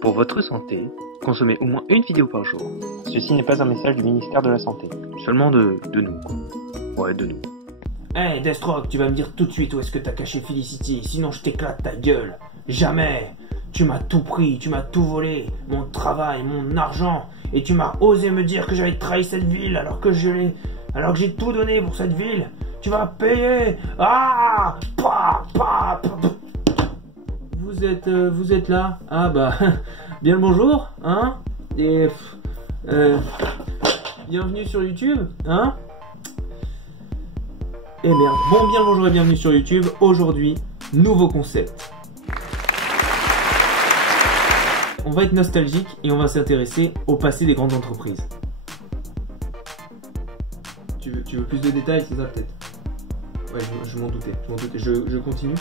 Pour votre santé, consommez au moins une vidéo par jour. Ceci n'est pas un message du ministère de la Santé, seulement de nous, quoi. Ouais, de nous. Hey Deathstroke, tu vas me dire tout de suite où est-ce que t'as caché Felicity, sinon je t'éclate ta gueule. Jamais. Tu m'as tout pris, tu m'as tout volé, mon travail, mon argent, et tu m'as osé me dire que j'avais trahi cette ville alors que j'ai tout donné pour cette ville. Tu vas payer. Ah, Vous êtes là? Ah bah, bien le bonjour, hein? Et bienvenue sur YouTube, hein? Eh merde. Bon, bien le bonjour et bienvenue sur YouTube. Aujourd'hui, nouveau concept. On va être nostalgique et on va s'intéresser au passé des grandes entreprises. Tu veux plus de détails, c'est ça peut-être? Ouais, je m'en doutais. Je continue?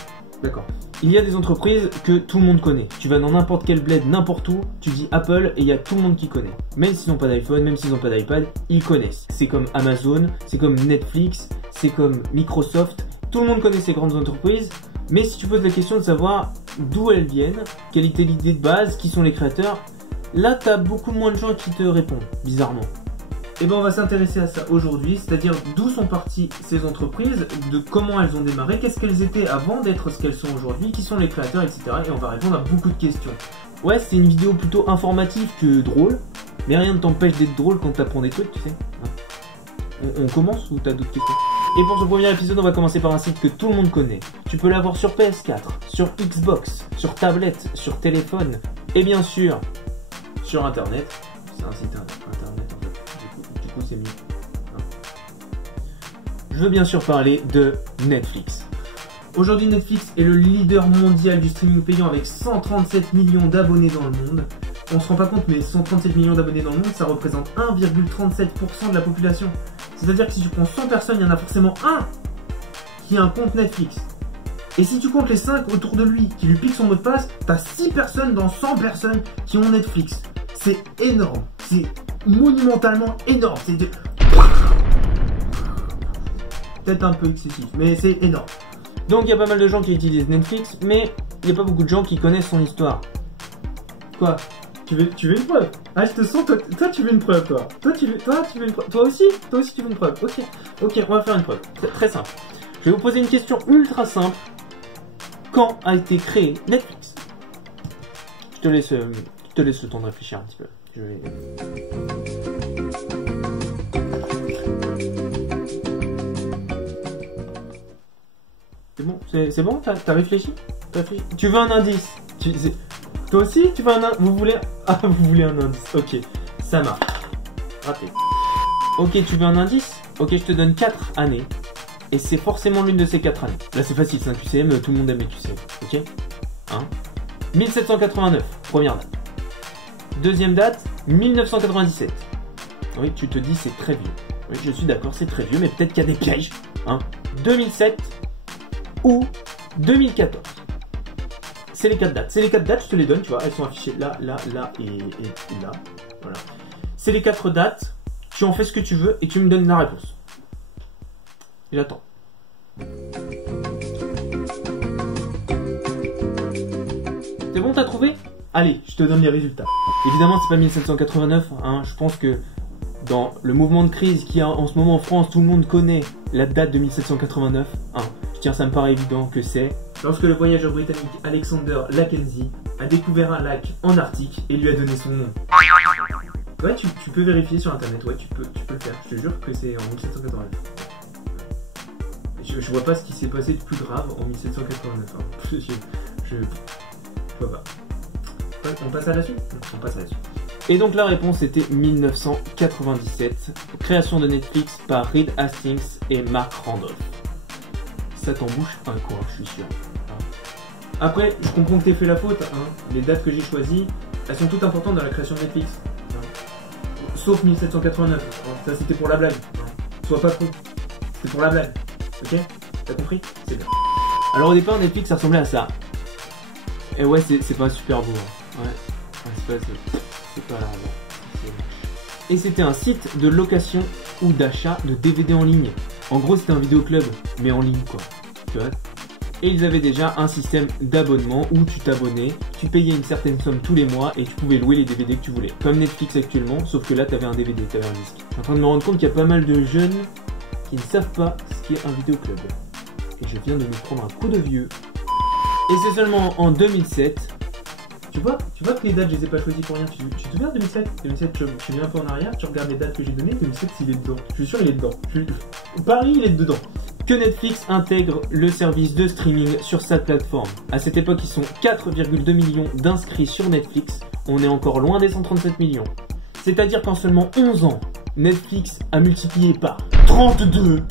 D'accord. Il y a des entreprises que tout le monde connaît. Tu vas dans n'importe quel bled, n'importe où, tu dis Apple et il y a tout le monde qui connaît. Même s'ils n'ont pas d'iPhone, même s'ils n'ont pas d'iPad, ils connaissent. C'est comme Amazon, c'est comme Netflix, c'est comme Microsoft. Tout le monde connaît ces grandes entreprises. Mais si tu poses la question de savoir d'où elles viennent, quelle était l'idée de base, qui sont les créateurs, là tu as beaucoup moins de gens qui te répondent, bizarrement. Et ben on va s'intéresser à ça aujourd'hui, c'est-à-dire d'où sont parties ces entreprises, de comment elles ont démarré, qu'est-ce qu'elles étaient avant d'être ce qu'elles sont aujourd'hui, qui sont les créateurs, etc. Et on va répondre à beaucoup de questions. Ouais, c'est une vidéo plutôt informative que drôle, mais rien ne t'empêche d'être drôle quand t'apprends des trucs, tu sais. On commence ou t'as d'autres questions? Et pour ce premier épisode, on va commencer par un site que tout le monde connaît. Tu peux l'avoir sur PS4, sur Xbox, sur tablette, sur téléphone, et bien sûr, sur Internet. C'est un site Internet en fait. Du coup c'est mieux. Je veux bien sûr parler de Netflix. Aujourd'hui, Netflix est le leader mondial du streaming payant avec 137 millions d'abonnés dans le monde. On se rend pas compte, mais 137 millions d'abonnés dans le monde, ça représente 1,37% de la population. C'est-à-dire que si tu prends 100 personnes, il y en a forcément un qui a un compte Netflix. Et si tu comptes les 5 autour de lui qui lui piquent son mot de passe, t'as 6 personnes dans 100 personnes qui ont Netflix. C'est énorme. C'est monumentalement énorme. C'est peut-être un peu excessif, mais c'est énorme. Donc il y a pas mal de gens qui utilisent Netflix, mais il n'y a pas beaucoup de gens qui connaissent son histoire. Quoi? Tu veux une preuve? Ah, je te sens, toi tu veux une preuve, toi. Toi tu veux une preuve. Toi aussi tu veux une preuve. Ok, on va faire une preuve. C'est très simple. Je vais vous poser une question ultra simple. Quand a été créé Netflix? Je te laisse le temps de réfléchir un petit peu. C'est bon? C'est bon? T'as réfléchi? Tu veux un indice? Toi aussi, tu veux un indice? Vous voulez un indice? Ok, ça marche. Raté. Ok, tu veux un indice? Ok, je te donne 4 années. Et c'est forcément l'une de ces 4 années. Là, c'est facile, c'est un QCM, tout le monde aime les QCM. Ok? 1789, première date. Deuxième date, 1997. Oui, tu te dis, c'est très vieux. Oui, je suis d'accord, c'est très vieux, mais peut-être qu'il y a des pièges. 2007 ou 2014. C'est les 4 dates. C'est les 4 dates, je te les donne, tu vois. Elles sont affichées là, là, là et là. Voilà. C'est les 4 dates. Tu en fais ce que tu veux et tu me donnes la réponse. J'attends. C'est bon, t'as trouvé? Allez, je te donne les résultats. Évidemment, c'est pas 1789. Je pense que dans le mouvement de crise qu'il y a en ce moment en France, tout le monde connaît la date de 1789. Ça me paraît évident que c'est lorsque le voyageur britannique Alexander Mackenzie a découvert un lac en Arctique et lui a donné son nom. Ouais, tu peux vérifier sur internet, ouais, tu peux le faire. Je te jure que c'est en 1789. Je vois pas ce qui s'est passé de plus grave en 1789. Je vois pas. Ouais, on passe à la suite? On passe à la suite. Et donc la réponse était 1997, création de Netflix par Reed Hastings et Mark Randolph. Ça t'embouche un coin, je suis sûr. Après, je comprends que t'aies fait la faute. Les dates que j'ai choisies, elles sont toutes importantes dans la création de Netflix. Sauf 1789. Ça, c'était pour la blague. Sois pas con. C'était pour la blague. Ok? T'as compris? C'est bien. Alors au départ, Netflix, ça ressemblait à ça. Et ouais, c'est pas super beau. Ouais, c'est pas... Et c'était un site de location ou d'achat de DVD en ligne. En gros, c'était un vidéoclub, mais en ligne, quoi. Tu vois? Et ils avaient déjà un système d'abonnement où tu t'abonnais, tu payais une certaine somme tous les mois et tu pouvais louer les DVD que tu voulais. Comme Netflix actuellement, sauf que là tu avais un DVD, tu avais un disque. Je suis en train de me rendre compte qu'il y a pas mal de jeunes qui ne savent pas ce qu'est un vidéoclub. Et je viens de me prendre un coup de vieux. Et c'est seulement en 2007. Tu vois que les dates je les ai pas choisies pour rien. Tu te souviens 2007 2007, tu viens un peu en arrière, tu regardes les dates que j'ai données. 2007, il est dedans. Je suis sûr il est dedans. Paris, il est dedans. Que Netflix intègre le service de streaming sur sa plateforme. À cette époque, ils sont 4,2 millions d'inscrits sur Netflix. On est encore loin des 137 millions. C'est-à-dire qu'en seulement 11 ans, Netflix a multiplié par 32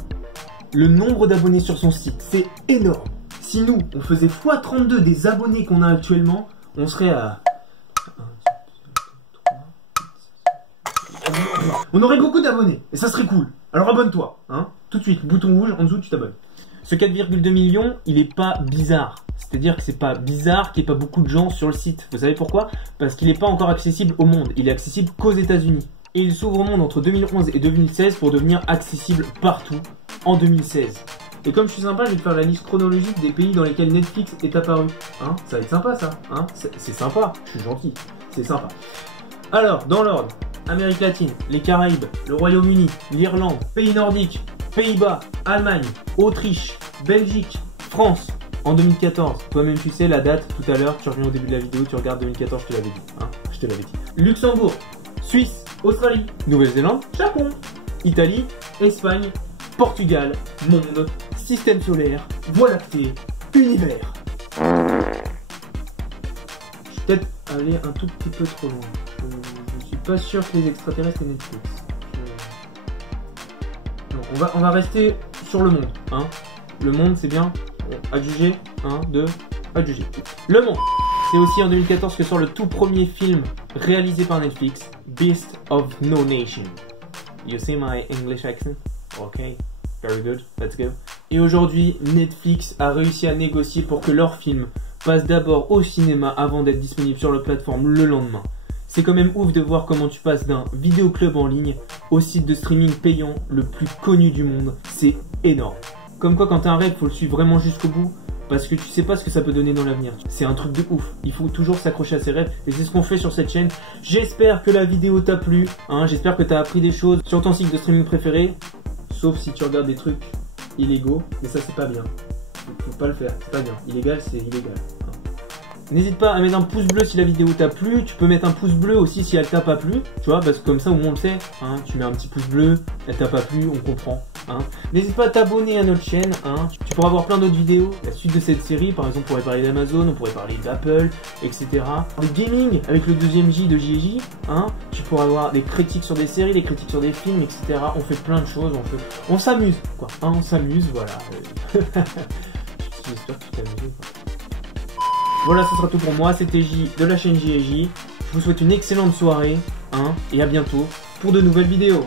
le nombre d'abonnés sur son site. C'est énorme. Si nous, on faisait x32 des abonnés qu'on a actuellement, on serait à... On aurait beaucoup d'abonnés, et ça serait cool. Alors abonne-toi, hein. Tout de suite, bouton rouge, en dessous, tu t'abonnes. Ce 4,2 millions, il est pas bizarre. C'est-à-dire que c'est pas bizarre qu'il n'y ait pas beaucoup de gens sur le site. Vous savez pourquoi? Parce qu'il n'est pas encore accessible au monde. Il est accessible qu'aux États-Unis. Et il s'ouvre au monde entre 2011 et 2016 pour devenir accessible partout en 2016. Et comme je suis sympa, je vais te faire la liste chronologique des pays dans lesquels Netflix est apparu. Hein, ça va être sympa ça, hein. C'est sympa, je suis gentil, c'est sympa. Alors, dans l'ordre, Amérique latine, les Caraïbes, le Royaume-Uni, l'Irlande, pays nordiques, Pays-Bas, Allemagne, Autriche, Belgique, France, en 2014. Toi-même tu sais la date, tout à l'heure, tu reviens au début de la vidéo, tu regardes 2014, je te l'avais dit, hein, je te l'avais dit. Luxembourg, Suisse, Australie, Nouvelle-Zélande, Japon, Italie, Espagne, Portugal, monde, système solaire, voie lactée, univers. Je suis peut-être allé un tout petit peu trop loin. Je suis pas sûr que les extraterrestres aient Netflix. Non, on va rester sur le monde. Hein. Le monde, c'est bien. Adjugé. 1, 2, adjugé. Le monde. C'est aussi en 2014 que sort le tout premier film réalisé par Netflix, Beast of No Nation. You see my English accent? Okay, very good, let's go. Et aujourd'hui, Netflix a réussi à négocier pour que leur film passe d'abord au cinéma avant d'être disponible sur la plateforme le lendemain. C'est quand même ouf de voir comment tu passes d'un vidéoclub en ligne au site de streaming payant le plus connu du monde. C'est énorme. Comme quoi, quand t'as un rêve, faut le suivre vraiment jusqu'au bout. Parce que tu sais pas ce que ça peut donner dans l'avenir. C'est un truc de ouf. Il faut toujours s'accrocher à ses rêves. Et c'est ce qu'on fait sur cette chaîne. J'espère que la vidéo t'a plu. Hein, j'espère que t'as appris des choses sur ton site de streaming préféré. Sauf si tu regardes des trucs illégaux. Mais ça, c'est pas bien. Faut pas le faire. C'est pas bien. Illégal, c'est illégal. Hein. N'hésite pas à mettre un pouce bleu si la vidéo t'a plu. Tu peux mettre un pouce bleu aussi si elle t'a pas plu. Tu vois, parce que comme ça, au moins on le sait. Hein, tu mets un petit pouce bleu. Elle t'a pas plu, on comprend. Hein. N'hésite pas à t'abonner à notre chaîne, hein. Tu pourras voir plein d'autres vidéos, la suite de cette série, par exemple on pourrait parler d'Amazon, on pourrait parler d'Apple, etc. Le gaming avec le deuxième J de JJ, hein. Tu pourras voir des critiques sur des séries, des critiques sur des films, etc. On fait plein de choses, on s'amuse, quoi, hein, on s'amuse, voilà. J'espère que tu t'es amusé, quoi. Voilà, ce sera tout pour moi, c'était J de la chaîne JJ. Je vous souhaite une excellente soirée, hein, et à bientôt pour de nouvelles vidéos.